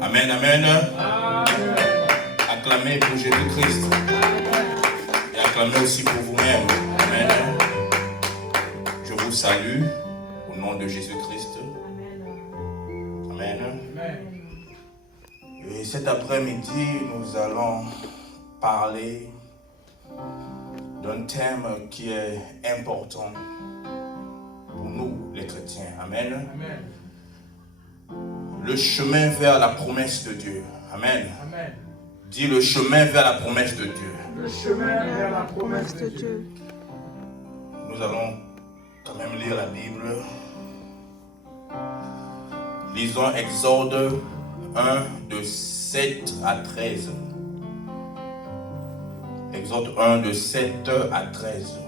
Amen, amen. Acclamez pour Jésus-Christ. Et acclamez aussi pour vous-même. Amen. Je vous salue au nom de Jésus-Christ. Amen. Et cet après-midi, nous allons parler d'un thème qui est important pour nous, les chrétiens. Amen. Le chemin vers la promesse de Dieu. Amen. Dis le chemin vers la promesse de Dieu. Le chemin vers la promesse de Dieu. Nous allons quand même lire la Bible. Lisons Exode 1 de 7 à 13. Exode 1 de 7 à 13.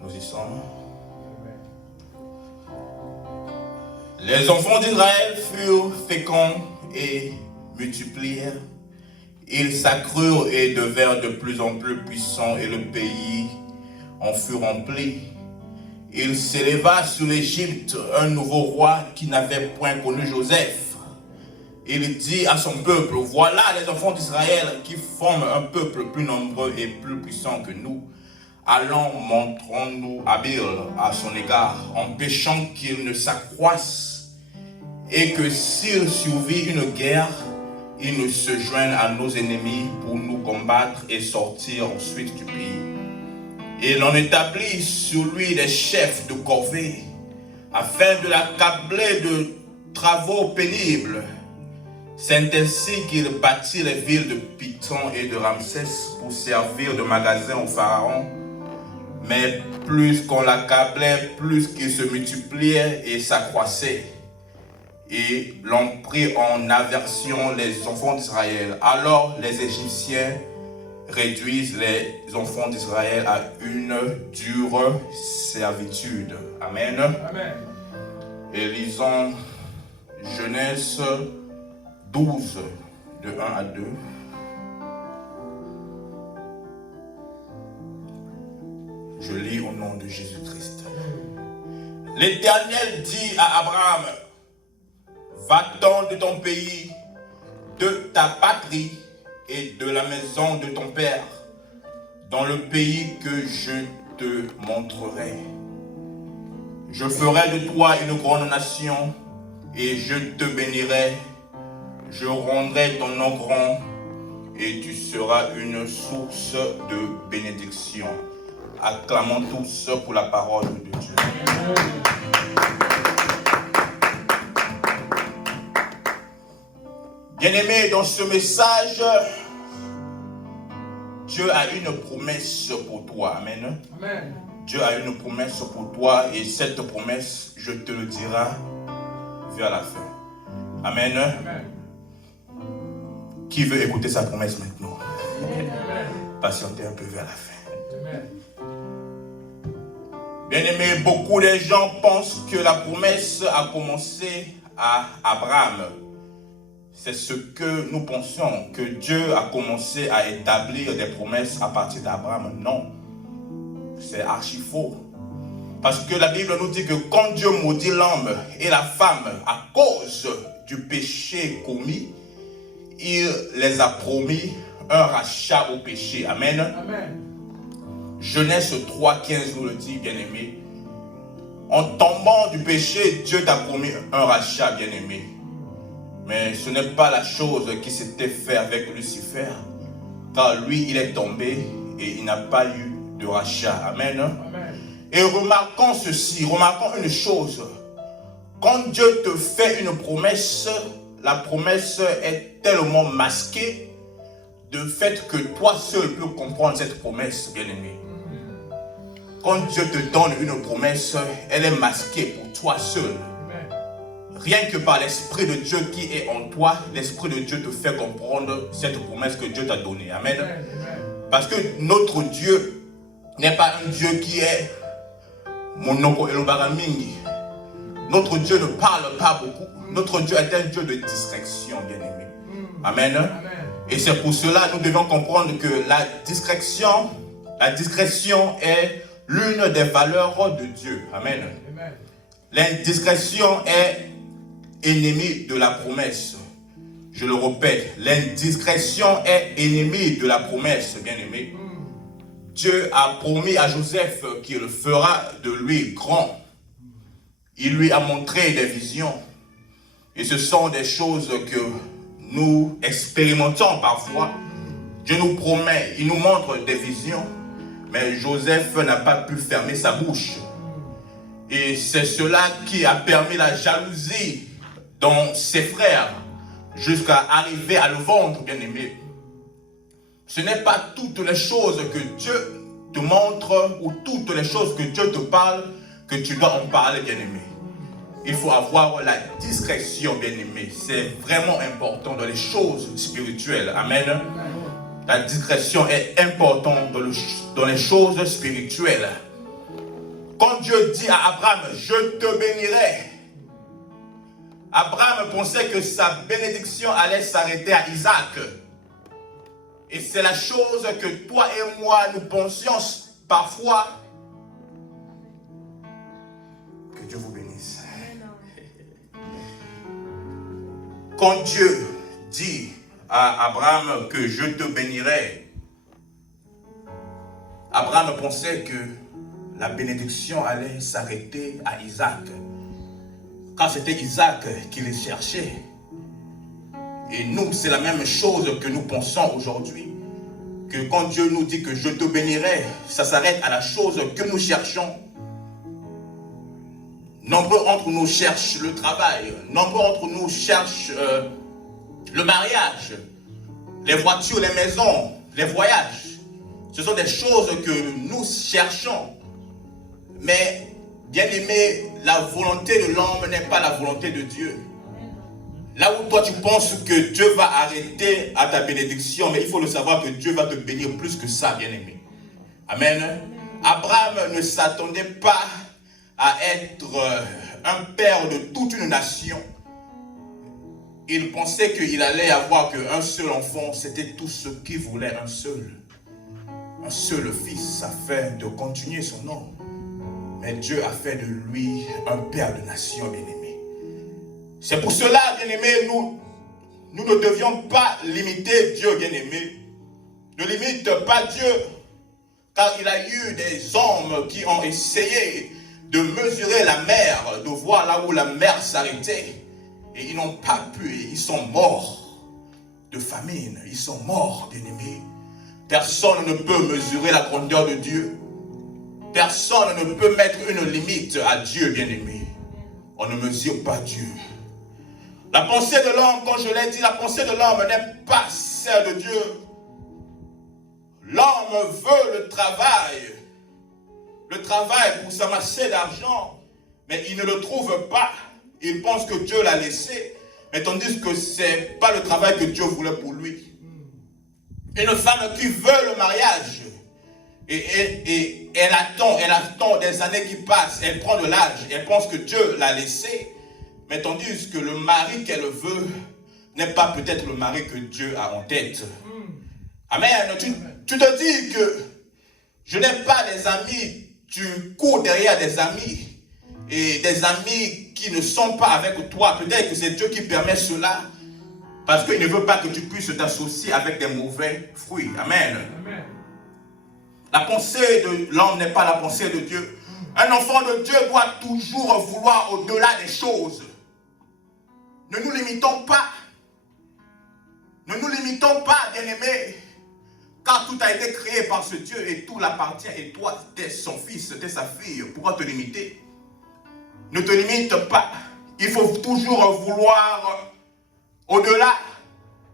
Nous y sommes. Les enfants d'Israël furent féconds et multiplièrent. Ils s'accrurent et devinrent de plus en plus puissants et le pays en fut rempli. Il s'éleva sur l'Égypte un nouveau roi qui n'avait point connu Joseph. Il dit à son peuple, voilà les enfants d'Israël qui forment un peuple plus nombreux et plus puissant que nous. Allons, montrons-nous habiles à son égard, empêchant qu'il ne s'accroisse et que s'il survit une guerre, il ne se joigne à nos ennemis pour nous combattre et sortir ensuite du pays. Et l'on établit sur lui des chefs de corvée, afin de l'accabler de travaux pénibles. C'est ainsi qu'il bâtit les villes de Python et de Ramsès pour servir de magasin au pharaon. Mais plus qu'on l'accablait, plus qu'il se multipliait et s'accroissait. Et l'on prit en aversion les enfants d'Israël. Alors les Égyptiens réduisent les enfants d'Israël à une dure servitude. Amen. Amen. Et lisons Genèse 12, de 1 à 2. Je lis au nom de Jésus-Christ. L'Éternel dit à Abraham, va-t'en de ton pays, de ta patrie et de la maison de ton père, dans le pays que je te montrerai. Je ferai de toi une grande nation et je te bénirai. Je rendrai ton nom grand et tu seras une source de bénédiction. Acclamons tous pour la parole de Dieu. Bien-aimés, dans ce message, Dieu a une promesse pour toi. Amen. Amen. Dieu a une promesse pour toi et cette promesse, je te le dirai vers la fin. Amen. Amen. Qui veut écouter sa promesse maintenant? Amen. Patientez un peu vers la fin. Amen. Bien-aimés, beaucoup de gens pensent que la promesse a commencé à Abraham. C'est ce que nous pensons, que Dieu a commencé à établir des promesses à partir d'Abraham. Non, c'est archi faux. Parce que la Bible nous dit que quand Dieu maudit l'homme et la femme à cause du péché commis, il les a promis un rachat au péché. Amen. Amen. Genèse 3,15 nous le dit, bien-aimé. En tombant du péché, Dieu t'a promis un rachat, bien-aimé. Mais ce n'est pas la chose qui s'était faite avec Lucifer, car lui, il est tombé et il n'a pas eu de rachat. Amen. Amen. Et remarquons ceci, remarquons une chose. Quand Dieu te fait une promesse, la promesse est tellement masquée du fait que toi seul peux comprendre cette promesse, bien-aimé. Quand Dieu te donne une promesse, elle est masquée pour toi seul. Rien que par l'Esprit de Dieu qui est en toi, l'Esprit de Dieu te fait comprendre cette promesse que Dieu t'a donnée. Amen. Parce que notre Dieu n'est pas un Dieu qui est monoko elobaramingi. Notre Dieu ne parle pas beaucoup. Notre Dieu est un Dieu de discrétion, bien-aimé. Amen. Et c'est pour cela que nous devons comprendre que la discrétion est l'une des valeurs de Dieu. Amen. L'indiscrétion est ennemie de la promesse. Je le répète, l'indiscrétion est ennemie de la promesse, bien-aimé. Dieu a promis à Joseph qu'il fera de lui grand. Il lui a montré des visions. Et ce sont des choses que nous expérimentons parfois. Dieu nous promet, il nous montre des visions. Mais Joseph n'a pas pu fermer sa bouche. Et c'est cela qui a permis la jalousie dans ses frères jusqu'à arriver à le vendre, bien-aimé. Ce n'est pas toutes les choses que Dieu te montre ou toutes les choses que Dieu te parle que tu dois en parler, bien-aimé. Il faut avoir la discrétion, bien-aimé. C'est vraiment important dans les choses spirituelles. Amen. La discrétion est importante dans les choses spirituelles. Quand Dieu dit à Abraham, je te bénirai, Abraham pensait que sa bénédiction allait s'arrêter à Isaac. Et c'est la chose que toi et moi nous pensions parfois. Que Dieu vous bénisse. Quand Dieu dit à Abraham que je te bénirai, Abraham pensait que la bénédiction allait s'arrêter à Isaac. Car c'était Isaac qui les cherchait. Et nous, c'est la même chose que nous pensons aujourd'hui. Que quand Dieu nous dit que je te bénirai, ça s'arrête à la chose que nous cherchons. Nombreux d'entre nous cherchent le travail. Nombreux d'entre nous cherchent le mariage, les voitures, les maisons, les voyages. Ce sont des choses que nous cherchons. Mais, bien aimé, la volonté de l'homme n'est pas la volonté de Dieu. Là où toi tu penses que Dieu va arrêter à ta bénédiction, mais il faut le savoir que Dieu va te bénir plus que ça, bien aimé. Amen. Abraham ne s'attendait pas à être un père de toute une nation. Il pensait qu'il allait avoir qu'un seul enfant, c'était tout ce qu'il voulait, un seul fils afin de continuer son nom. Mais Dieu a fait de lui un père de nation, bien-aimé. C'est pour cela, bien-aimé, nous ne devions pas limiter Dieu, bien-aimé. Ne limite pas Dieu, car il a eu des hommes qui ont essayé de mesurer la mer, de voir là où la mer s'arrêtait. Et ils n'ont pas pu, ils sont morts de famine, ils sont morts, bien-aimés. Personne ne peut mesurer la grandeur de Dieu. Personne ne peut mettre une limite à Dieu, bien-aimé. On ne mesure pas Dieu. La pensée de l'homme, comme je l'ai dit, la pensée de l'homme n'est pas celle de Dieu. L'homme veut le travail pour s'amasser d'argent, mais il ne le trouve pas. Il pense que Dieu l'a laissé, mais tandis que ce n'est pas le travail que Dieu voulait pour lui. Une femme qui veut le mariage, et elle attend des années qui passent, elle prend de l'âge, elle pense que Dieu l'a laissé, mais tandis que le mari qu'elle veut n'est pas peut-être le mari que Dieu a en tête. Amen. Tu te dis que je n'ai pas des amis, tu cours derrière des amis, et des amis qui ne sont pas avec toi. Peut-être que c'est Dieu qui permet cela, parce qu'il ne veut pas que tu puisses t'associer avec des mauvais fruits. Amen. Amen. La pensée de l'homme n'est pas la pensée de Dieu. Un enfant de Dieu doit toujours vouloir au-delà des choses. Ne nous limitons pas. Ne nous limitons pas, bien-aimés. Car tout a été créé par ce Dieu et tout l'appartient. Et toi, t'es son fils, t'es sa fille. Pourquoi te limiter? Ne te limite pas. Il faut toujours vouloir au-delà,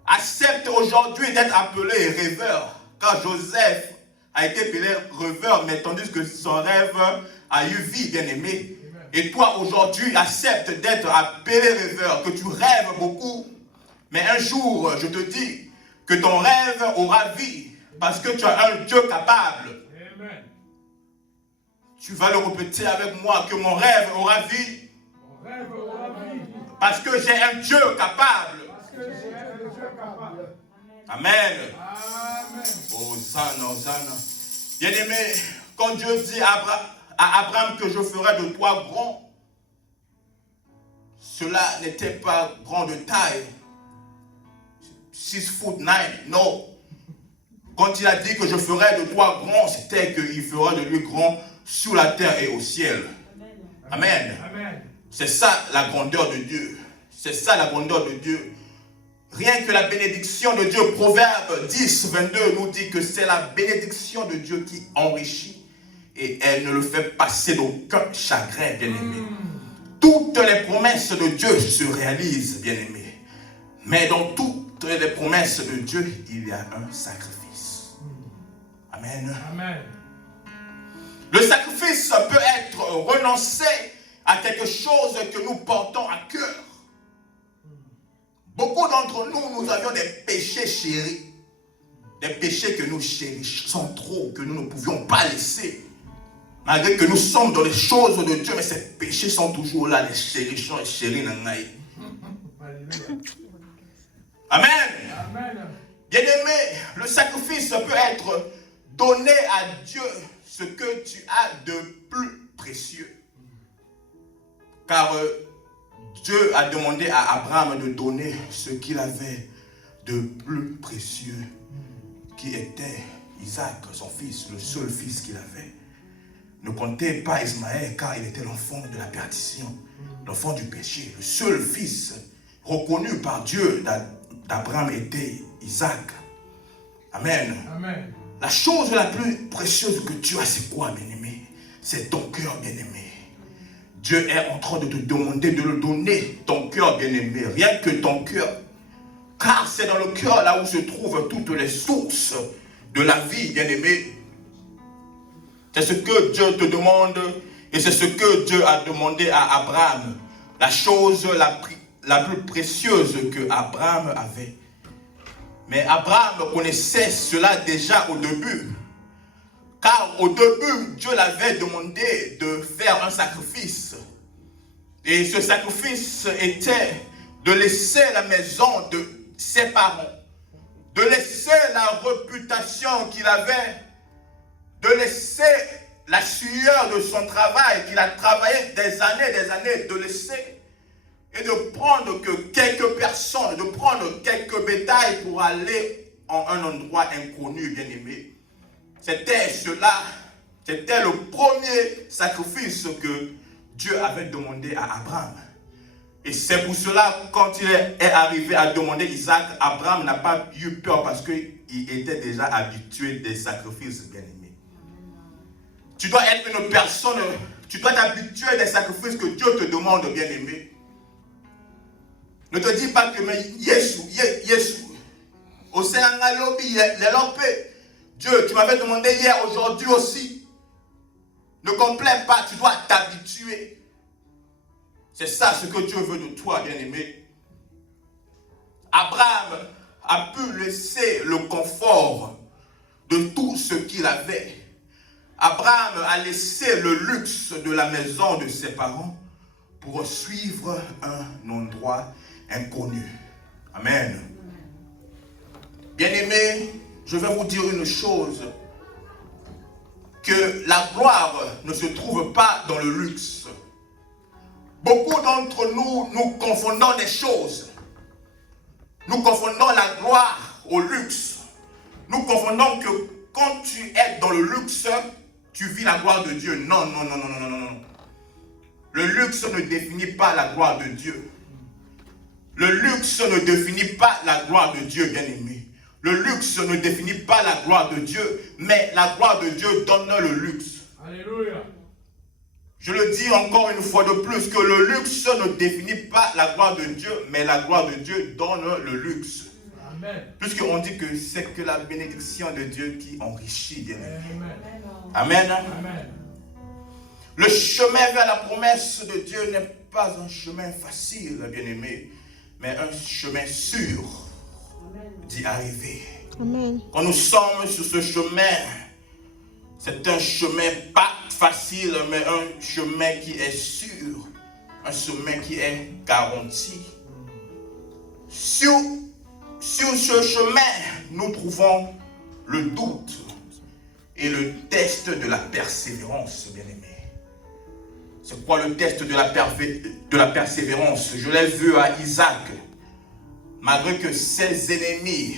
accepte aujourd'hui d'être appelé rêveur. Car Joseph a été appelé rêveur, mais tandis que son rêve a eu vie, bien-aimé. Et toi, aujourd'hui, accepte d'être appelé rêveur, que tu rêves beaucoup. Mais un jour, je te dis que ton rêve aura vie, parce que tu as un Dieu capable. Amen. Tu vas le répéter avec moi, que mon rêve aura vie. Mon rêve aura vie. Parce que j'ai un Dieu capable. Parce que j'ai un Dieu capable. Amen. Amen. Hosanna, Hosanna. Bien-aimé, quand Dieu dit à Abraham que je ferai de toi grand, cela n'était pas grand de taille. 6 foot 9, non. Quand il a dit que je ferai de toi grand, c'était qu'il fera de lui grand sur la terre et au ciel. Amen. Amen. C'est ça la grandeur de Dieu. C'est ça la grandeur de Dieu. Rien que la bénédiction de Dieu, Proverbe 10, 22 nous dit que c'est la bénédiction de Dieu qui enrichit et elle ne le fait passer d'aucun chagrin, bien-aimé. Toutes les promesses de Dieu se réalisent, bien-aimé. Mais dans toutes les promesses de Dieu, il y a un sacrifice. Amen. Amen. Le sacrifice peut être renoncé à quelque chose que nous portons à cœur. Beaucoup d'entre nous, nous avions des péchés chéris. Des péchés que nous chérissons trop, que nous ne pouvions pas laisser. Malgré que nous sommes dans les choses de Dieu, mais ces péchés sont toujours là, les chérissons et chéris. Amen. Amen. Bien-aimé, le sacrifice peut être donné à Dieu ce que tu as de plus précieux. Car Dieu a demandé à Abraham de donner ce qu'il avait de plus précieux, qui était Isaac, son fils, le seul fils qu'il avait. Ne comptez pas Ismaël, car il était l'enfant de la perdition, l'enfant du péché. Le seul fils reconnu par Dieu d'Abraham était Isaac. Amen. Amen. La chose la plus précieuse que tu as, c'est quoi, bien-aimé? C'est ton cœur, bien-aimé. Dieu est en train de te demander de le donner, ton cœur, bien-aimé. Rien que ton cœur. Car c'est dans le cœur là où se trouvent toutes les sources de la vie, bien-aimé. C'est ce que Dieu te demande et c'est ce que Dieu a demandé à Abraham. La chose la plus précieuse que Abraham avait. Mais Abraham connaissait cela déjà au début. Car au début, Dieu l'avait demandé de faire un sacrifice. Et ce sacrifice était de laisser la maison de ses parents, de laisser la réputation qu'il avait, de laisser la sueur de son travail qu'il a travaillé des années, de laisser et de prendre que quelques personnes, de prendre quelques bétails pour aller en un endroit inconnu, bien-aimé. C'était cela, c'était le premier sacrifice que Dieu avait demandé à Abraham. Et c'est pour cela, quand il est arrivé à demander Isaac, Abraham n'a pas eu peur parce qu'il était déjà habitué des sacrifices, bien-aimés. Tu dois être une personne, tu dois t'habituer des sacrifices que Dieu te demande, bien-aimé. Ne te dis pas que mais Yesu, au Sénégal, Dieu, tu m'avais demandé hier, aujourd'hui aussi. Ne complains pas, tu dois t'habituer. C'est ça ce que Dieu veut de toi, bien-aimé. Abraham a pu laisser le confort de tout ce qu'il avait. Abraham a laissé le luxe de la maison de ses parents pour suivre un endroit inconnu. Amen. Bien-aimé, je vais vous dire une chose, que la gloire ne se trouve pas dans le luxe. Beaucoup d'entre nous, nous confondons des choses. Nous confondons la gloire au luxe. Nous confondons que quand tu es dans le luxe, tu vis la gloire de Dieu. Non, non, non, non, non, non, non. Le luxe ne définit pas la gloire de Dieu. Le luxe ne définit pas la gloire de Dieu, bien-aimé. Le luxe ne définit pas la gloire de Dieu, mais la gloire de Dieu donne le luxe. Alléluia. Je le dis encore une fois de plus, que le luxe ne définit pas la gloire de Dieu, mais la gloire de Dieu donne le luxe. Puisqu'on dit que c'est que la bénédiction de Dieu qui enrichit, bien-aimé. Amen. Amen. Le chemin vers la promesse de Dieu n'est pas un chemin facile, bien-aimé, mais un chemin sûr d'y arriver. Amen. Quand nous sommes sur ce chemin, c'est un chemin pas facile, mais un chemin qui est sûr, un chemin qui est garanti. Sur ce chemin, nous trouvons le doute et le test de la persévérance, bien-aimé. C'est quoi le test de la persévérance? Je l'ai vu à Isaac. Malgré que ses ennemis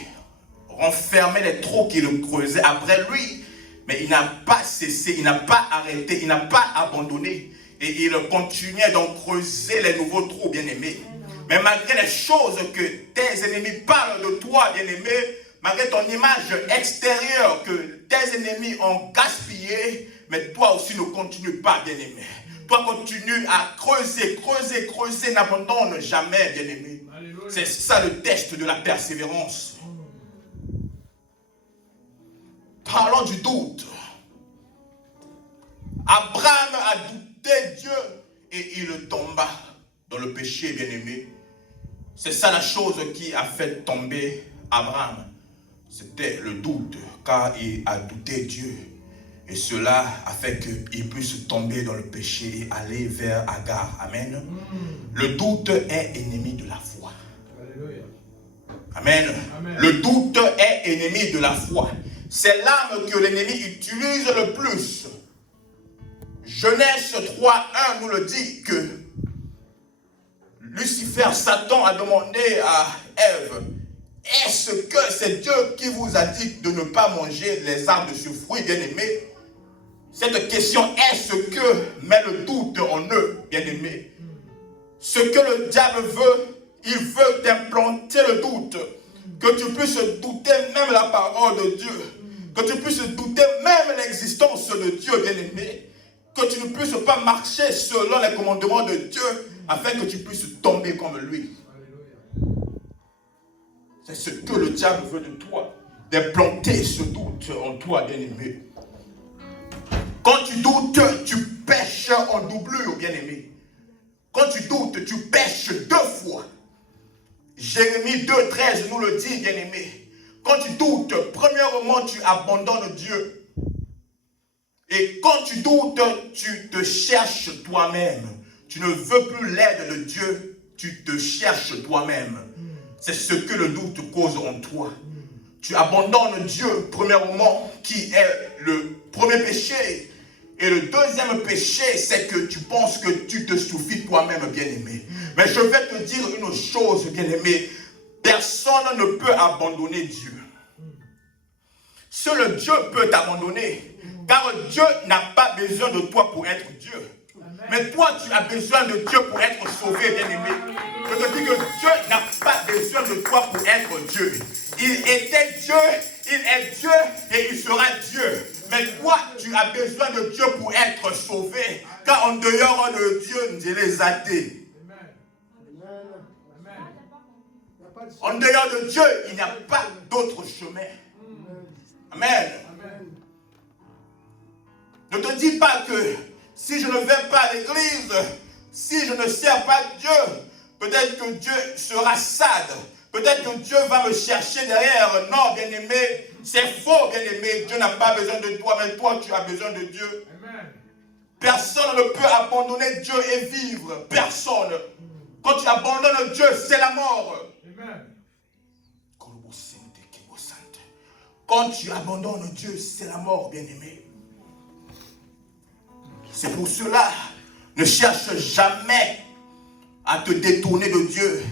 renfermaient les trous qu'il creusait après lui, mais il n'a pas cessé, il n'a pas arrêté, il n'a pas abandonné. Et il continuait d'en creuser les nouveaux trous, bien-aimé. Mais malgré les choses que tes ennemis parlent de toi, bien-aimé, malgré ton image extérieure que tes ennemis ont gaspillé, mais toi aussi ne continue pas, bien-aimé. Toi continue à creuser, n'abandonne jamais, bien-aimé. C'est ça le test de la persévérance. Parlons du doute. Abraham a douté Dieu et il tomba dans le péché, bien-aimé. C'est ça la chose qui a fait tomber Abraham. C'était le doute, car il a douté Dieu. Et cela a fait qu'il puisse tomber dans le péché et aller vers Agar. Amen. Le doute est ennemi de la foi. Alléluia. Amen. Amen. Le doute est ennemi de la foi. C'est l'arme que l'ennemi utilise le plus. Genèse 3:1 nous le dit que Lucifer, Satan, a demandé à Ève, est-ce que c'est Dieu qui vous a dit de ne pas manger les arbres de ce fruit, bien-aimé? Cette question, est-ce que met le doute en eux, bien-aimé? Ce que le diable veut, il veut t'implanter le doute. Que tu puisses douter même la parole de Dieu. Que tu puisses douter même l'existence de Dieu, bien-aimé. Que tu ne puisses pas marcher selon les commandements de Dieu, afin que tu puisses tomber comme lui. C'est ce que le diable veut de toi, d'implanter ce doute en toi, bien-aimé. Quand tu doutes, tu pèches en doublure, bien-aimé. Quand tu doutes, tu pèches 2 fois. Jérémie 2:13 nous le dit, bien-aimé. Quand tu doutes, premièrement, tu abandonnes Dieu. Et quand tu doutes, tu te cherches toi-même. Tu ne veux plus l'aide de Dieu, tu te cherches toi-même. C'est ce que le doute cause en toi. Tu abandonnes Dieu, premièrement, qui est le premier péché. Et le deuxième péché, c'est que tu penses que tu te suffis toi-même, bien-aimé. Mais je vais te dire une chose, bien-aimé. Personne ne peut abandonner Dieu. Seul Dieu peut t'abandonner. Car Dieu n'a pas besoin de toi pour être Dieu. Mais toi, tu as besoin de Dieu pour être sauvé, bien-aimé. Je te dis que Dieu n'a pas besoin de toi pour être Dieu. Il était Dieu, il est Dieu et il sera Dieu. Mais toi, tu as besoin de Dieu pour être sauvé. Car en dehors de Dieu, Dieu les athées. En dehors de Dieu, il n'y a pas d'autre chemin. Amen. Ne te dis pas que si je ne vais pas à l'église, si je ne sers pas Dieu, peut-être que Dieu sera sade. Peut-être que Dieu va me chercher derrière. Non, bien-aimé, c'est faux, bien-aimé. Dieu n'a pas besoin de toi, mais toi, tu as besoin de Dieu. Amen. Personne ne peut abandonner Dieu et vivre. Personne. Quand tu abandonnes Dieu, c'est la mort. Amen. Quand tu abandonnes Dieu, c'est la mort, bien-aimé. C'est pour cela, ne cherche jamais à te détourner de Dieu.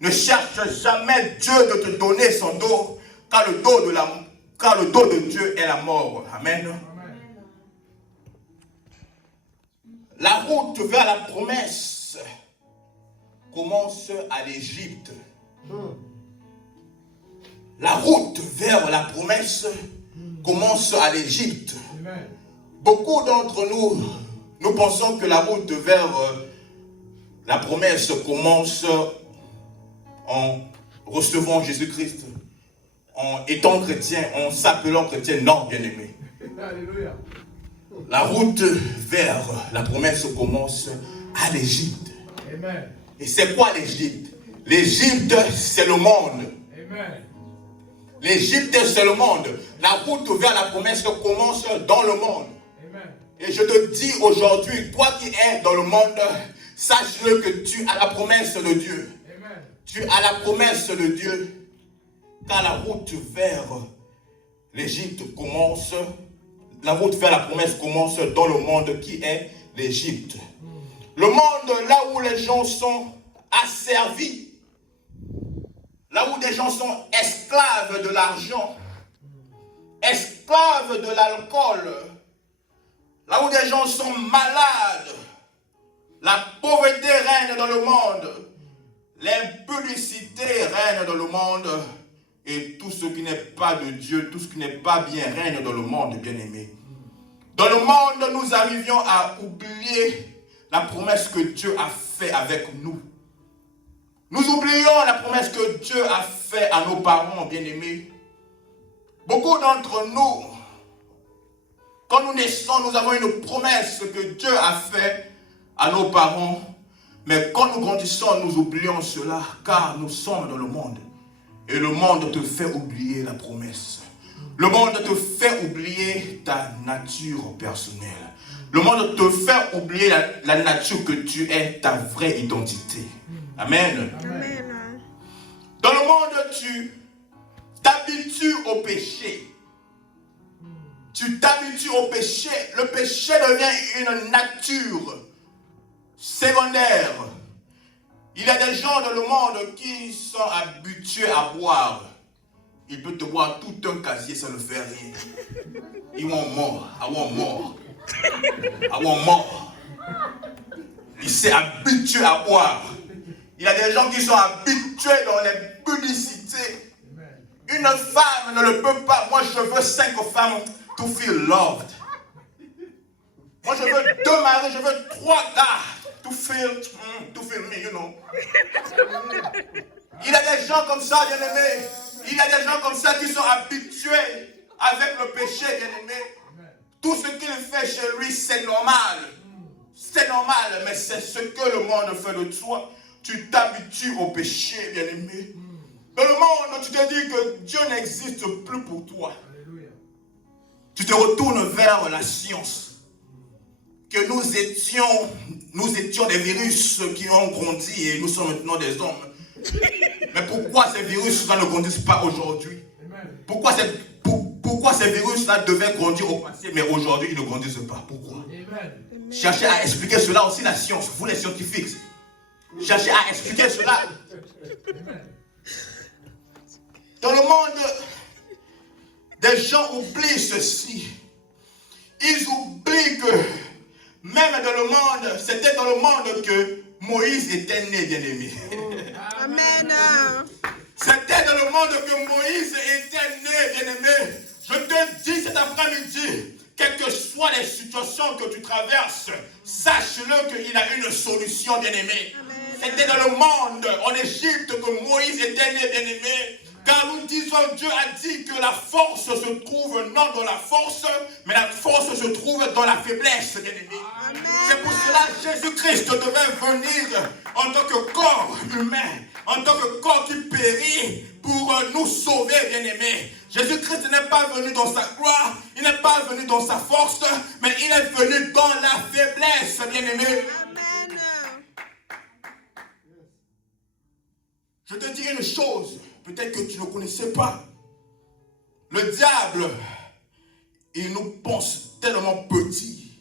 Ne cherche jamais Dieu de te donner son dos, car le dos de Dieu est la mort. Amen. Amen. La route vers la promesse commence à l'Égypte. La route vers la promesse commence à l'Égypte. Beaucoup d'entre nous Nous pensons que la route vers la promesse commence en recevant Jésus-Christ, en étant chrétien, en s'appelant chrétien. Non, bien-aimé. La route vers la promesse commence à l'Égypte. Et c'est quoi l'Égypte? L'Égypte, c'est le monde. L'Égypte, c'est le monde. La route vers la promesse commence dans le monde. Et je te dis aujourd'hui, toi qui es dans le monde, sache-le que tu as la promesse de Dieu. Tu as la promesse de Dieu. Car la route vers l'Égypte commence, la route vers la promesse commence dans le monde qui est l'Égypte. Le monde là où les gens sont asservis, là où des gens sont esclaves de l'argent, esclaves de l'alcool, là où des gens sont malades, la pauvreté règne dans le monde, l'impudicité règne dans le monde, et tout ce qui n'est pas de Dieu, tout ce qui n'est pas bien règne dans le monde, bien-aimé. Dans le monde, nous arrivions à oublier la promesse que Dieu a faite avec nous. Nous oublions la promesse que Dieu a faite à nos parents, bien-aimés. Beaucoup d'entre nous, quand nous naissons, nous avons une promesse que Dieu a faite à nos parents. Mais quand nous grandissons, nous oublions cela, car nous sommes dans le monde. Et le monde te fait oublier la promesse. Le monde te fait oublier ta nature personnelle. Le monde te fait oublier la nature que tu es, ta vraie identité. Amen. Amen. Dans le monde, tu t'habitues au péché. Tu t'habitues au péché. Le péché devient une nature secondaire. Il y a des gens dans le monde qui sont habitués à boire. Il peut te boire tout un casier, ça ne fait rien. Ils vont mort. I want more. I want more. Il s'est habitué à boire. Il y a des gens qui sont habitués dans l'impudicité. Une femme ne le peut pas. Moi, je veux 5 femmes to feel loved. Moi, je veux 2 maris, je veux 3 gars to feel me, you know. Il y a des gens comme ça, bien-aimés. Il y a des gens comme ça qui sont habitués avec le péché, bien-aimé. Tout ce qu'il fait chez lui, c'est normal. C'est normal, mais c'est ce que le monde fait de toi. Tu t'habitues au péché, bien-aimé. Dans le monde, tu te dis que Dieu n'existe plus pour toi. Tu te retournes vers la science. Que nous étions des virus qui ont grandi et nous sommes maintenant des hommes. Mais pourquoi ces virus-là ne grandissent pas aujourd'hui? Pourquoi ces virus-là devaient grandir au passé, mais aujourd'hui ils ne grandissent pas? Pourquoi? Cherchez à expliquer cela aussi, la science, vous les scientifiques. Cherchez à expliquer cela. Dans le monde, des gens oublient ceci. Ils oublient que même dans le monde, c'était dans le monde que Moïse était né, bien-aimé. Amen. C'était dans le monde que Moïse était né, bien-aimé. Je te dis cet après-midi, quelles que soient les situations que tu traverses, sache-le qu'il a une solution, bien-aimé. C'était dans le monde, en Égypte, que Moïse était né, bien-aimé. Car nous disons, Dieu a dit que la force se trouve non dans la force, mais la force se trouve dans la faiblesse, bien-aimé. C'est pour cela que Jésus-Christ devait venir en tant que corps humain, en tant que corps qui périt pour nous sauver, bien-aimé. Jésus-Christ n'est pas venu dans sa gloire, il n'est pas venu dans sa force, mais il est venu dans la faiblesse, bien-aimé. Je te dis une chose, peut-être que tu ne connaissais pas. Le diable, il nous pense tellement petits.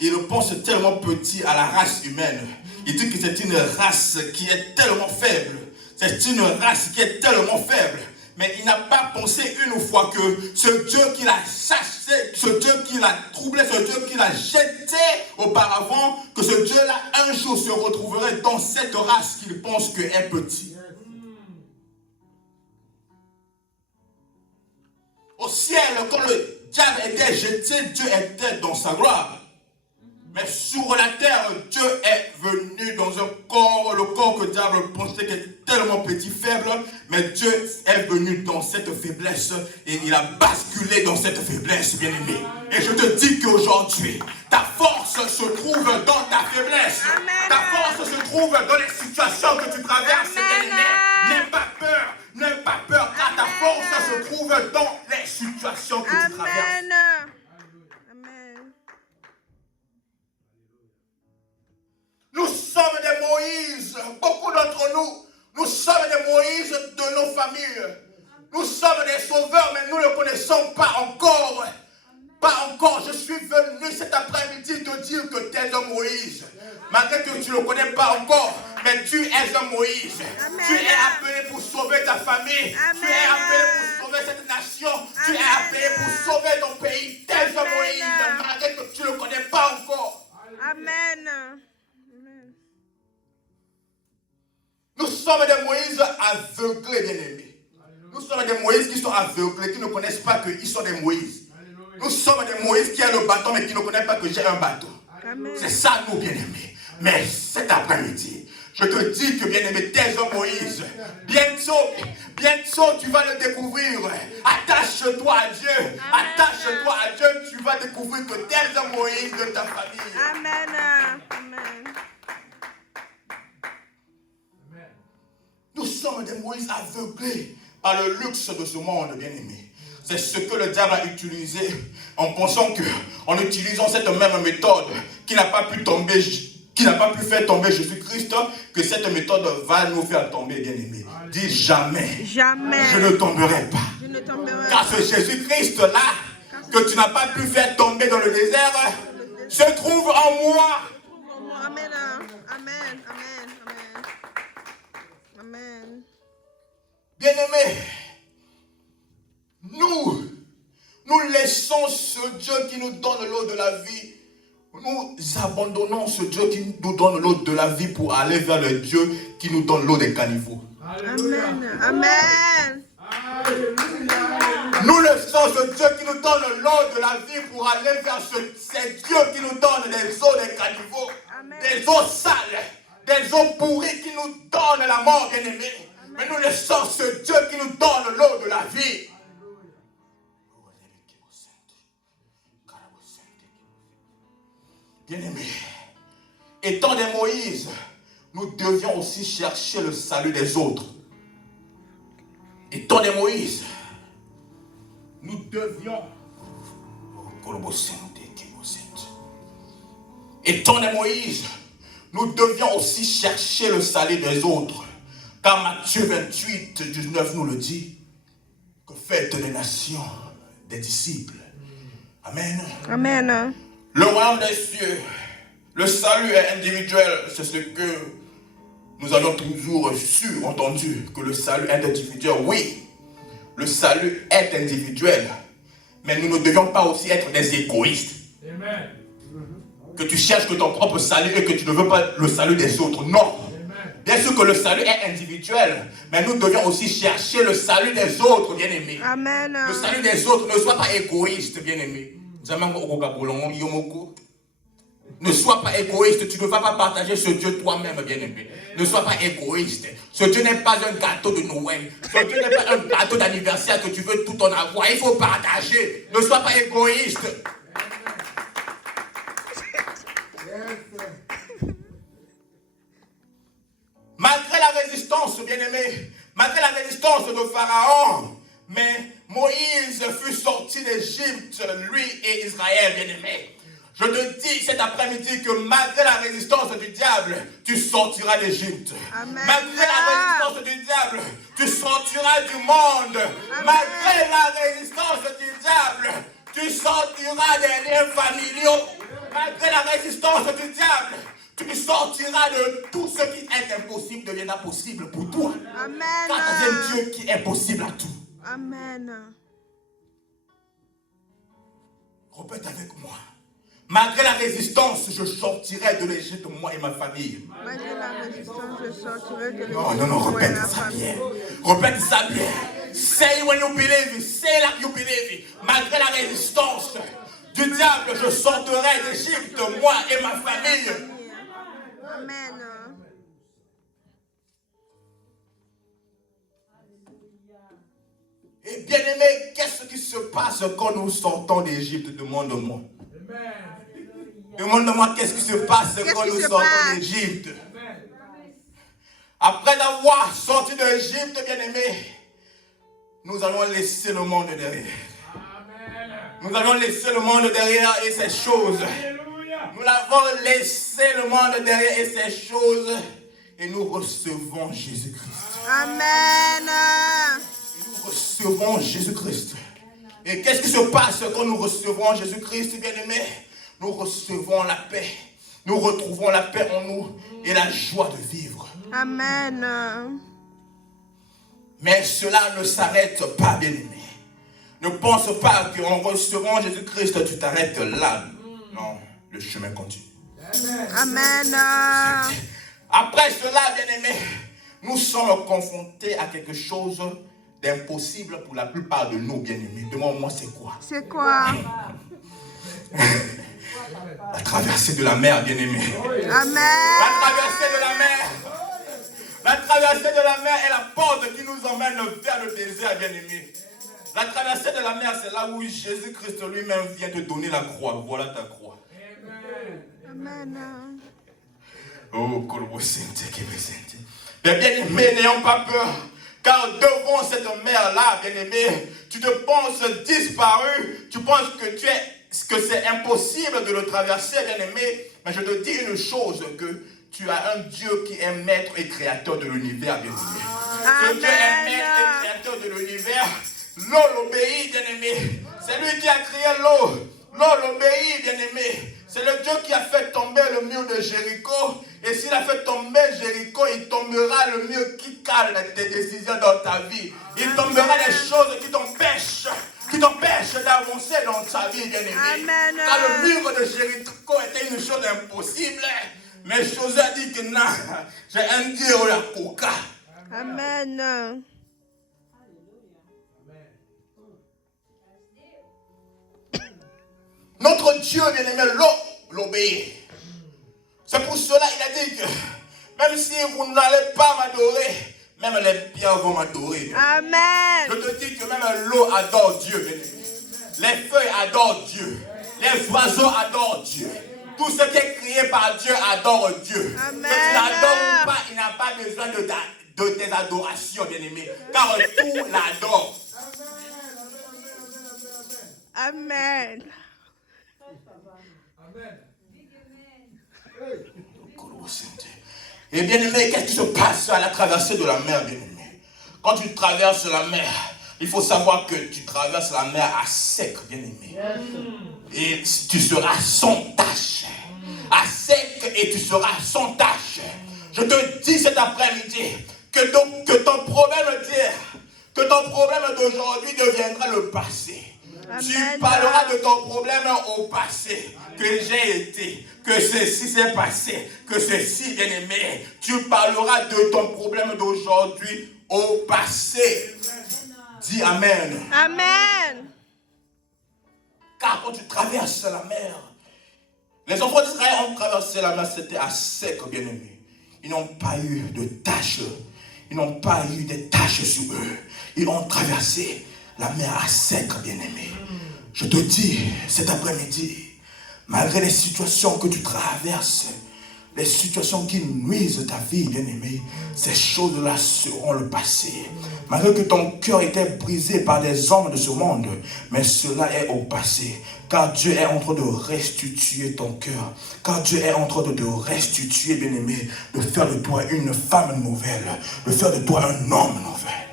Il nous pense tellement petit à la race humaine. Il dit que c'est une race qui est tellement faible. C'est une race qui est tellement faible. Mais il n'a pas pensé une fois que ce Dieu qui l'a chassé, ce Dieu qui l'a troublé, ce Dieu qui l'a jeté auparavant, que ce Dieu-là un jour se retrouverait dans cette race qu'il pense qu'elle est petite. Au ciel, quand le diable était jeté, Dieu était dans sa gloire. Mais sur la terre, Dieu est venu dans un corps, le corps que le diable pensait qu'il était tellement petit, faible, mais Dieu est venu dans cette faiblesse et il a basculé dans cette faiblesse, bien-aimé. Et je te dis qu'aujourd'hui, ta force se trouve dans ta faiblesse. Amen. Ta force se trouve dans les situations que tu traverses, bien-aimé. N'aie pas peur, car ta force se trouve dans les situations que tu traverses. Amen. Amen. Nous sommes des Moïse, beaucoup d'entre nous, nous sommes des Moïse de nos familles. Nous sommes des sauveurs, mais nous ne le connaissons pas encore. Pas encore. Je suis venu cet après-midi te dire que tu es un Moïse. Malgré que tu ne le connais pas encore, mais tu es un Moïse. Amen. Tu es appelé pour sauver ta famille. Amen. Tu es appelé pour sauver cette nation. Tu es appelé pour sauver ton pays. Tu es un Moïse, malgré que tu ne le connais pas encore. Amen. Nous sommes des Moïse aveuglés, bien-aimés. Nous sommes des Moïse qui sont aveuglés, qui ne connaissent pas qu'ils sont des Moïse. Nous sommes des Moïse qui ont le bâton, mais qui ne connaissent pas que j'ai un bâton. C'est ça, nous, bien-aimés. Mais cet après-midi, je te dis que, bien-aimé, tu es un Moïse. Bientôt, tu vas le découvrir. Attache-toi à Dieu. Attache-toi à Dieu. Tu vas découvrir que tu es un Moïse de ta famille. Amen. Amen. Nous sommes des Moïse aveuglés par le luxe de ce monde, bien-aimé. C'est ce que le diable a utilisé en pensant qu'en utilisant cette même méthode qui n'a pas pu faire tomber Jésus-Christ, que cette méthode va nous faire tomber, bien-aimé. Dis jamais. Jamais. Je ne tomberai pas. Je ne tomberai Car ce Jésus-Christ-là, que tu n'as pas pu faire tomber dans le désert, se trouve en moi. Amen. Amen. Amen. Amen. Bien-aimés, nous laissons ce Dieu qui nous donne l'eau de la vie. Nous abandonnons ce Dieu qui nous donne l'eau de la vie pour aller vers le Dieu qui nous donne l'eau des caniveaux. Amen. Amen. Nous laissons ce Dieu qui nous donne l'eau de la vie pour aller vers ces dieux qui nous donnent les eaux des caniveaux, des eaux sales, des eaux pourries qui nous donnent la mort, bien-aimés. Mais nous laissons ce Dieu qui nous donne l'eau de la vie. Bien-aimés, étant des Moïse, nous devions aussi chercher le salut des autres. Étant des Moïse, nous devions... Étant des Moïse, nous devions aussi chercher le salut des autres. Car Matthieu 28, 19 nous le dit, que faites des nations des disciples. Amen. Amen. Le royaume des cieux, le salut est individuel, c'est ce que nous avons toujours su, entendu, que le salut est individuel. Oui, le salut est individuel, mais nous ne devions pas aussi être des égoïstes. Amen. Que tu cherches que ton propre salut et que tu ne veux pas le salut des autres. Non. Bien sûr que le salut est individuel, mais nous devions aussi chercher le salut des autres, bien-aimés. Amen. Le salut des autres, ne sois pas égoïste, bien-aimé. Ne sois pas égoïste, tu ne vas pas partager ce Dieu toi-même, bien-aimé. Ne sois pas égoïste. Ce Dieu n'est pas un gâteau de Noël. Ce Dieu n'est pas un gâteau d'anniversaire que tu veux tout en avoir. Il faut partager. Ne sois pas égoïste. Malgré la résistance, bien-aimé, malgré la résistance de Pharaon, mais Moïse fut sorti d'Égypte, lui et Israël, bien-aimé. Je te dis cet après-midi que malgré la résistance du diable, tu sortiras d'Égypte. Malgré la résistance du diable, tu sortiras du monde. Amen. Malgré la résistance du diable, tu sortiras des liens familiaux. Malgré la résistance du diable, tu sortiras de tout ce qui est impossible deviendra possible pour toi. Amen. Car c'est un Dieu qui est possible à tout. Amen. Répète avec moi. Malgré la résistance, je sortirai de l'Égypte, moi et ma famille. Malgré la résistance, je sortirai de l'Égypte. Non, répète ça bien. Répète ça bien. Say when you believe it. Say like you believe it. Malgré la résistance du diable, je sortirai d'Égypte, moi et ma famille. Amen. Et bien aimé, qu'est-ce qui se passe quand nous sortons d'Égypte? Demande-moi. Demande-moi qu'est-ce qui se passe quand nous sortons d'Égypte. Après avoir sorti d'Égypte, bien aimé, nous allons laisser le monde derrière. Nous allons laisser le monde derrière et ces choses. Nous l'avons laissé le monde derrière et ces choses. Et nous recevons Jésus-Christ. Amen. Nous recevons Jésus-Christ. Et qu'est-ce qui se passe quand nous recevons Jésus-Christ, bien-aimé? Nous recevons la paix. Nous retrouvons la paix en nous et la joie de vivre. Amen. Mais cela ne s'arrête pas, bien-aimé. Ne pense pas qu'en recevant Jésus-Christ, tu t'arrêtes là. Non, le chemin continue. Amen. Après cela, bien-aimé, nous sommes confrontés à quelque chose d'impossible pour la plupart de nous, bien-aimés. Demande-moi, c'est quoi? C'est quoi? La traversée de la mer, bien-aimé. Amen. La traversée de la mer. La traversée de la mer est la porte qui nous emmène vers le désert, bien-aimé. La traversée de la mer, c'est là où Jésus-Christ lui-même vient te donner la croix. Voilà ta croix. Amen. Oh, bien-aimé, n'ayons pas peur. Car devant cette mer-là, bien-aimé, tu te penses disparu. Tu penses que c'est impossible de le traverser, bien-aimé. Mais je te dis une chose, que tu as un Dieu qui est maître et créateur de l'univers, bien-aimé. Ce Dieu est maître et créateur de l'univers. L'eau l'obéit, bien-aimé. C'est lui qui a créé l'eau. L'eau l'obéit, bien-aimé. C'est le Dieu qui a fait tomber le mur de Jéricho. Et s'il a fait tomber Jéricho, il tombera le mur qui cale tes décisions dans ta vie. Il tombera les choses qui t'empêchent d'avancer dans ta vie, bien-aimé. Car le mur de Jéricho était une chose impossible. Mais Josué a dit que non, j'ai un Dieu au la coca. Amen. Notre Dieu, bien-aimé, l'obéit. C'est pour cela qu'il a dit que même si vous n'allez pas m'adorer, même les pierres vont m'adorer. Amen. Je te dis que même l'eau adore Dieu, bien-aimé. Les feuilles adorent Dieu. Les oiseaux adorent Dieu. Tout ce qui est créé par Dieu adore Dieu. Amen. Que tu l'adores ou pas, il n'a pas besoin de tes adorations, bien-aimé. Car tout l'adore. Amen. Et bien aimé, qu'est-ce qui se passe à la traversée de la mer, bien aimé? Quand tu traverses la mer, il faut savoir que tu traverses la mer à sec, bien aimé. Et tu seras sans tache. À sec et tu seras sans tache. Je te dis cet après-midi que ton problème d'aujourd'hui deviendra le passé. Amen. Tu parleras de ton problème au passé, que j'ai été, que ceci s'est passé, que ceci, bien-aimé. Tu parleras de ton problème d'aujourd'hui au passé. Dis Amen. Amen. Car quand tu traverses la mer, les enfants d'Israël ont traversé la mer, c'était à sec, bien-aimé. Ils n'ont pas eu de taches. Ils n'ont pas eu de taches sur eux. Ils ont traversé la mer à sec, bien-aimé. Je te dis, cet après-midi, malgré les situations que tu traverses, les situations qui nuisent ta vie, bien-aimé, ces choses-là seront le passé. Malgré que ton cœur était brisé par des hommes de ce monde, mais cela est au passé. Car Dieu est en train de restituer ton cœur. Car Dieu est en train de te restituer, bien-aimé, de faire de toi une femme nouvelle, de faire de toi un homme nouvel.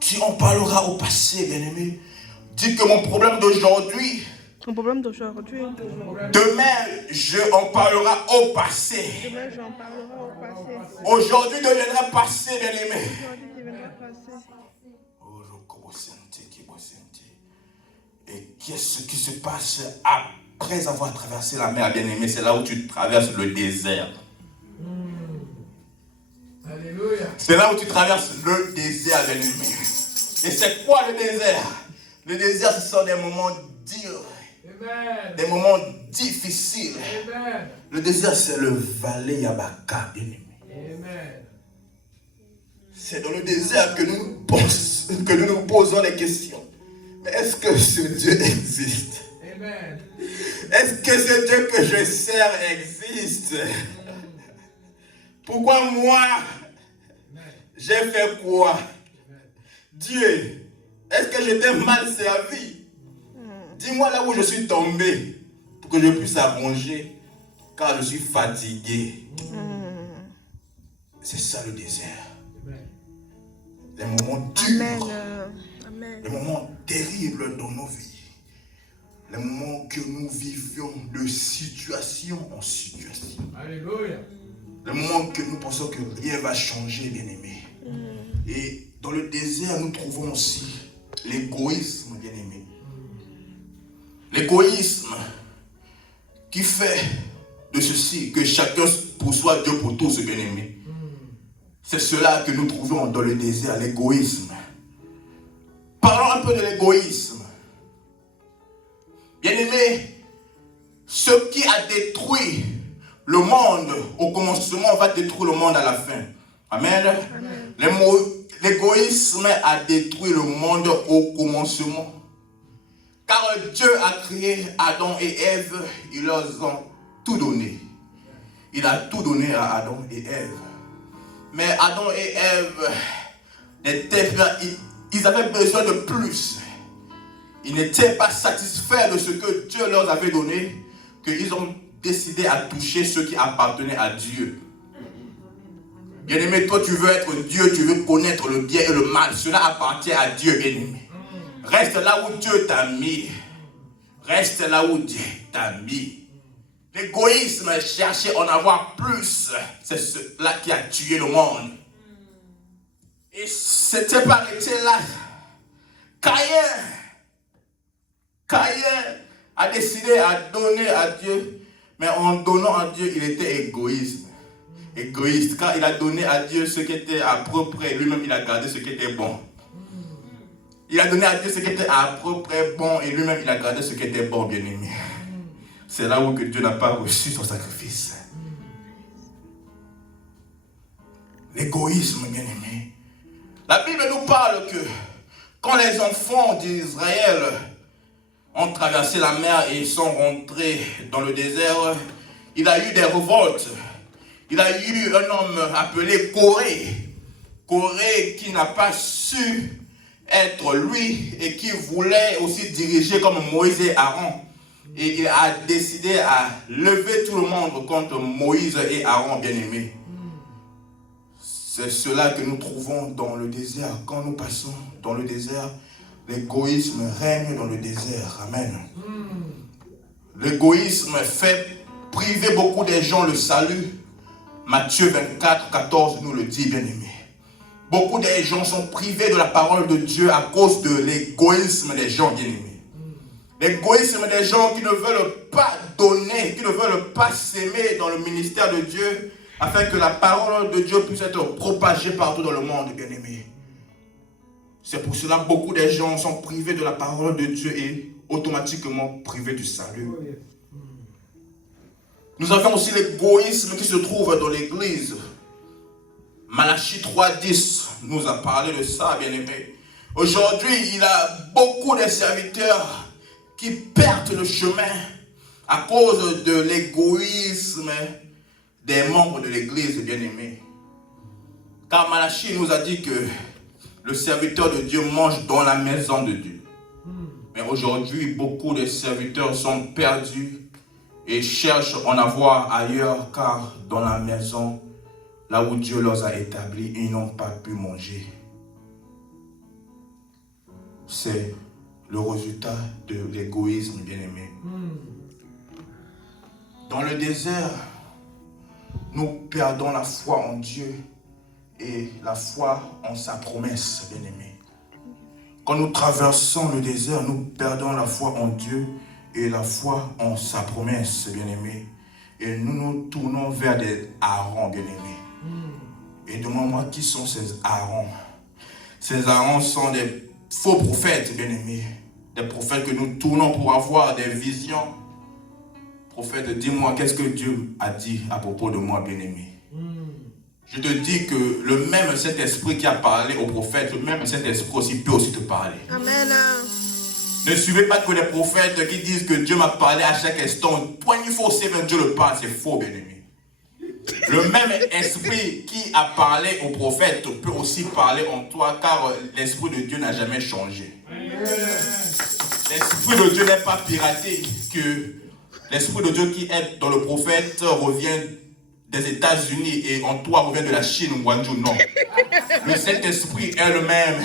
Si on parlera au passé, bien-aimé, dis que mon problème d'aujourd'hui, Mon problème d'aujourd'hui. demain, on parlera au passé. Demain, j'en parlerai au passé. Aujourd'hui deviendra passé, bien-aimé. Aujourd'hui deviendra passé. Et qu'est-ce qui se passe après avoir traversé la mer, bien-aimé? C'est là où tu traverses le désert. Alléluia. C'est là où tu traverses le désert, bien-aimé. Et c'est quoi le désert? Le désert, ce sont des moments durs. Amen. Des moments difficiles. Amen. Le désert, c'est le Valle Yabaka, bien-aimé. Amen. C'est dans le désert que nous nous posons des questions. Mais est-ce que ce Dieu existe? Amen. Est-ce que ce Dieu que je sers existe? Pourquoi moi? J'ai fait quoi? Dieu, est-ce que j'étais mal servi? Dis-moi là où je suis tombé pour que je puisse arranger, car je suis fatigué. C'est ça le désert. Les moments durs, Amen. les moments terribles dans nos vies. Les moments que nous vivions de situation en situation. Alléluia. Les moments que nous pensons que rien va changer, bien-aimés. Et dans le désert, nous trouvons aussi l'égoïsme, bien-aimé. L'égoïsme qui fait de ceci que chacun pourçoit Dieu pour tous, bien-aimé. C'est cela que nous trouvons dans le désert, l'égoïsme. Parlons un peu de l'égoïsme. Bien-aimé, ce qui a détruit le monde au commencement va détruire le monde à la fin. Amen. L'égoïsme a détruit le monde au commencement. Car Dieu a créé Adam et Ève, il leur a tout donné. Il a tout donné à Adam et Ève. Mais Adam et Ève ils avaient besoin de plus. Ils n'étaient pas satisfaits de ce que Dieu leur avait donné, qu'ils ont décidé à toucher ce qui appartenait à Dieu. Bien-aimé, toi tu veux être Dieu, tu veux connaître le bien et le mal. Cela appartient à Dieu, bien-aimé. Reste là où Dieu t'a mis. Reste là où Dieu t'a mis. L'égoïsme, chercher en avoir plus, c'est cela qui a tué le monde. Et c'était pas arrêté là. Caïn a décidé à donner à Dieu, mais en donnant à Dieu, il était égoïste, car il a donné à Dieu ce qui était à peu près, lui-même il a gardé ce qui était bon. Il a donné à Dieu ce qui était à peu près bon, et lui-même il a gardé ce qui était bon, bien-aimé. C'est là où que Dieu n'a pas reçu son sacrifice. L'égoïsme, bien-aimé. La Bible nous parle que quand les enfants d'Israël ont traversé la mer et sont rentrés dans le désert, il a eu des révoltes. Il a eu un homme appelé Corée. Corée qui n'a pas su être lui et qui voulait aussi diriger comme Moïse et Aaron. Et il a décidé à lever tout le monde contre Moïse et Aaron, bien-aimés. C'est cela que nous trouvons dans le désert. Quand nous passons dans le désert, l'égoïsme règne dans le désert. Amen. L'égoïsme fait priver beaucoup des gens le salut. Matthieu 24, 14 nous le dit, bien-aimés. Beaucoup des gens sont privés de la parole de Dieu à cause de l'égoïsme des gens, bien-aimés. L'égoïsme des gens qui ne veulent pas donner, qui ne veulent pas s'aimer dans le ministère de Dieu, afin que la parole de Dieu puisse être propagée partout dans le monde, bien-aimés. C'est pour cela que beaucoup de gens sont privés de la parole de Dieu et automatiquement privés du salut. Nous avons aussi l'égoïsme qui se trouve dans l'église. Malachie 3.10 nous a parlé de ça, bien-aimés. Aujourd'hui, il y a beaucoup de serviteurs qui perdent le chemin à cause de l'égoïsme des membres de l'église, bien-aimés. Car Malachie nous a dit que le serviteur de Dieu mange dans la maison de Dieu. Mais aujourd'hui, beaucoup de serviteurs sont perdus et cherchent en avoir ailleurs, car dans la maison, là où Dieu les a établis, ils n'ont pas pu manger. C'est le résultat de l'égoïsme, bien-aimé. Dans le désert, nous perdons la foi en Dieu et la foi en sa promesse, bien-aimé. Quand nous traversons le désert, nous perdons la foi en Dieu et la foi en sa promesse, bien-aimé. Et nous nous tournons vers des Aaron, bien-aimé. Et demande-moi qui sont ces Aaron. Ces Aaron sont des faux prophètes, bien-aimés. Des prophètes que nous tournons pour avoir des visions. Prophète, dis-moi, qu'est-ce que Dieu a dit à propos de moi, bien-aimé? Je te dis que le même Saint-Esprit qui a parlé au prophète, le même Saint-Esprit aussi peut aussi te parler. Amen. Ne suivez pas que les prophètes qui disent que Dieu m'a parlé à chaque instant. 24/7 Dieu le parle, c'est faux, bien-aimé. Le même esprit qui a parlé au prophète peut aussi parler en toi, car l'esprit de Dieu n'a jamais changé. L'esprit de Dieu n'est pas piraté, que l'esprit de Dieu qui est dans le prophète revient des États-Unis et en toi revient de la Chine ou Guangzhou. Non. Le Saint-Esprit est le même.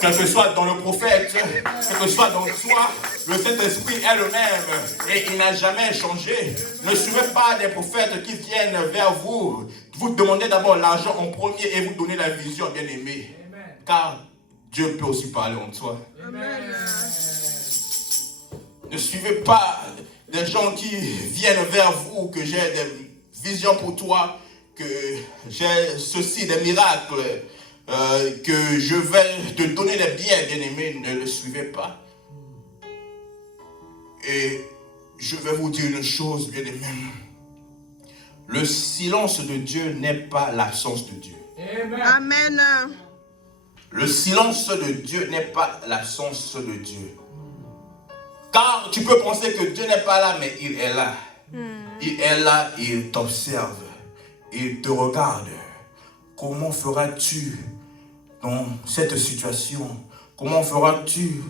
Quel que soit dans le prophète, quel que soit dans toi, le Saint-Esprit est le même et il n'a jamais changé. Ne suivez pas des prophètes qui viennent vers vous. Vous demandez d'abord l'argent en premier et vous donnez la vision, bien-aimé. Car Dieu peut aussi parler en toi. Amen. Ne suivez pas des gens qui viennent vers vous, que j'ai des visions pour toi, que j'ai ceci, des miracles, que je vais te donner des biens, bien-aimés. Ne le suivez pas. Et je vais vous dire une chose, bien-aimés. Le silence de Dieu n'est pas l'absence de Dieu. Amen. Le silence de Dieu n'est pas l'absence de Dieu. Car tu peux penser que Dieu n'est pas là, mais il est là. Il est là, il t'observe. Il te regarde. Comment feras-tu dans cette situation? Comment feras-tu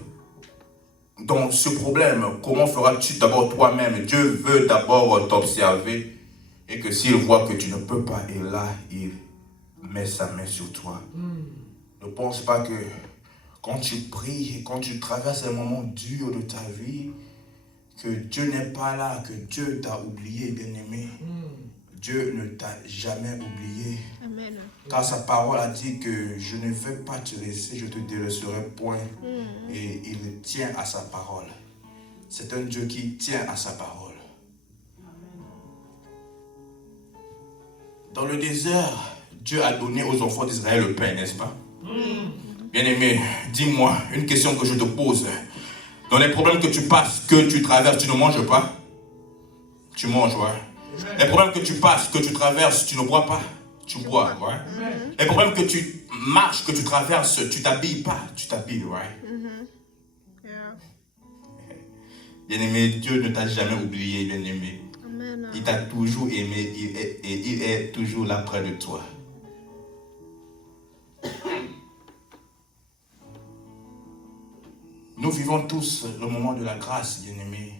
dans ce problème? Comment feras-tu d'abord toi-même? Dieu veut d'abord t'observer. Et que s'il voit que tu ne peux pas, et là, il met sa main sur toi. Ne pense pas que quand tu pries et quand tu traverses un moment dur de ta vie, que Dieu n'est pas là, que Dieu t'a oublié, bien-aimé. Dieu ne t'a jamais oublié. Amen. Car sa parole a dit que je ne vais pas te laisser, je te délaisserai point. Et il tient à sa parole. C'est un Dieu qui tient à sa parole. Dans le désert, Dieu a donné aux enfants d'Israël le pain, n'est-ce pas? Bien-aimé, dis-moi une question que je te pose. Dans les problèmes que tu passes, que tu traverses, tu ne manges pas? Tu manges, ouais. Les problèmes que tu passes, que tu traverses, tu ne bois pas? Tu bois, ouais. Les problèmes que tu marches, que tu traverses, tu t'habilles pas? Tu t'habilles, ouais. Bien-aimé, Dieu ne t'a jamais oublié, bien-aimé. Amen. Il t'a toujours aimé et il est toujours là près de toi. Nous vivons tous le moment de la grâce, bien-aimés.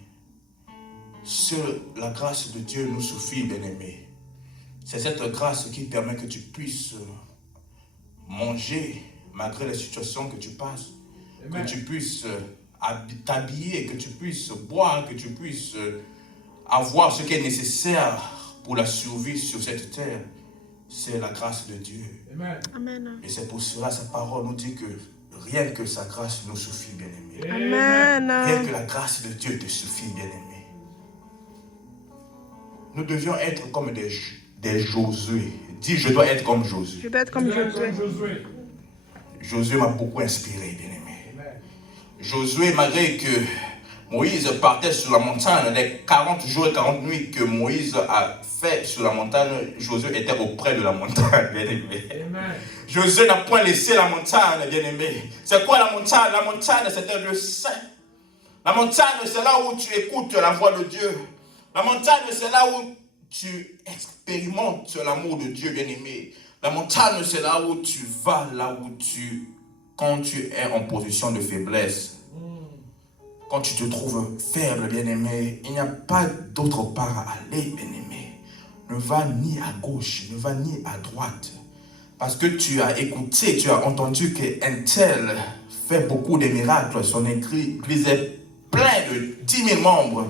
Seule la grâce de Dieu nous suffit, bien-aimés. C'est cette grâce qui permet que tu puisses manger malgré les situations que tu passes. Amen. Que tu puisses t'habiller, que tu puisses boire, que tu puisses avoir ce qui est nécessaire pour la survie sur cette terre. C'est la grâce de Dieu. Amen. Amen. Et c'est pour cela sa parole nous dit que rien que sa grâce nous suffit, bien-aimé. Amen. Rien que la grâce de Dieu te suffit, bien-aimé. Nous devions être comme des Josué. Dis, je dois être comme Josué. Je dois être comme Josué. Josué m'a beaucoup inspiré, bien-aimé. Josué, malgré que Moïse partait sur la montagne, les 40 jours et 40 nuits que Moïse a fait sur la montagne, Josué était auprès de la montagne, bien-aimé. Josué n'a point laissé la montagne, bien-aimé. C'est quoi la montagne? La montagne, c'est un lieu saint. La montagne, c'est là où tu écoutes la voix de Dieu. La montagne, c'est là où tu expérimentes l'amour de Dieu, bien-aimé. La montagne, c'est là où tu vas, quand tu es en position de faiblesse. Quand tu te trouves faible, bien-aimé, il n'y a pas d'autre part à aller, bien-aimé. Ne va ni à gauche, ne va ni à droite. Parce que tu as écouté, tu as entendu qu'un tel fait beaucoup de miracles. Son église est plein de 10 000 membres.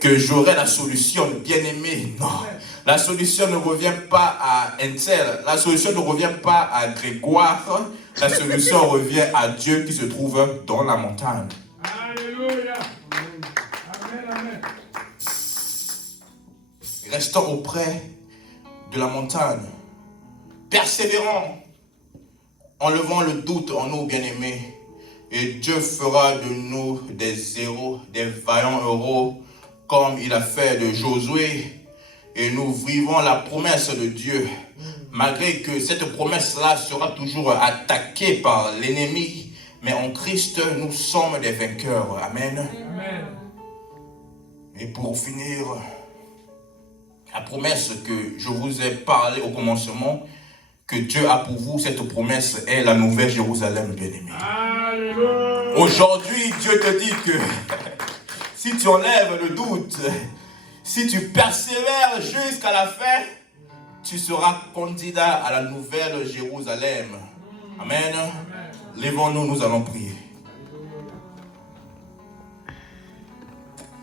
Que j'aurai la solution, bien-aimé. Non. La solution ne revient pas à un tel. La solution ne revient pas à Grégoire. La solution revient à Dieu qui se trouve dans la montagne. Alléluia. Amen, amen. Restons auprès de la montagne. Persévérons. Enlevons le doute en nous, bien-aimés. Et Dieu fera de nous des héros, des vaillants héros, comme il a fait de Josué. Et nous vivons la promesse de Dieu, malgré que cette promesse-là sera toujours attaquée par l'ennemi. Mais en Christ, nous sommes des vainqueurs. Amen. Amen. Et pour finir, la promesse que je vous ai parlé au commencement, que Dieu a pour vous, cette promesse est la nouvelle Jérusalem, bien-aimée. Alléluia. Aujourd'hui, Dieu te dit que si tu enlèves le doute, si tu persévères jusqu'à la fin, tu seras candidat à la nouvelle Jérusalem. Amen. Lèvons-nous, nous allons prier.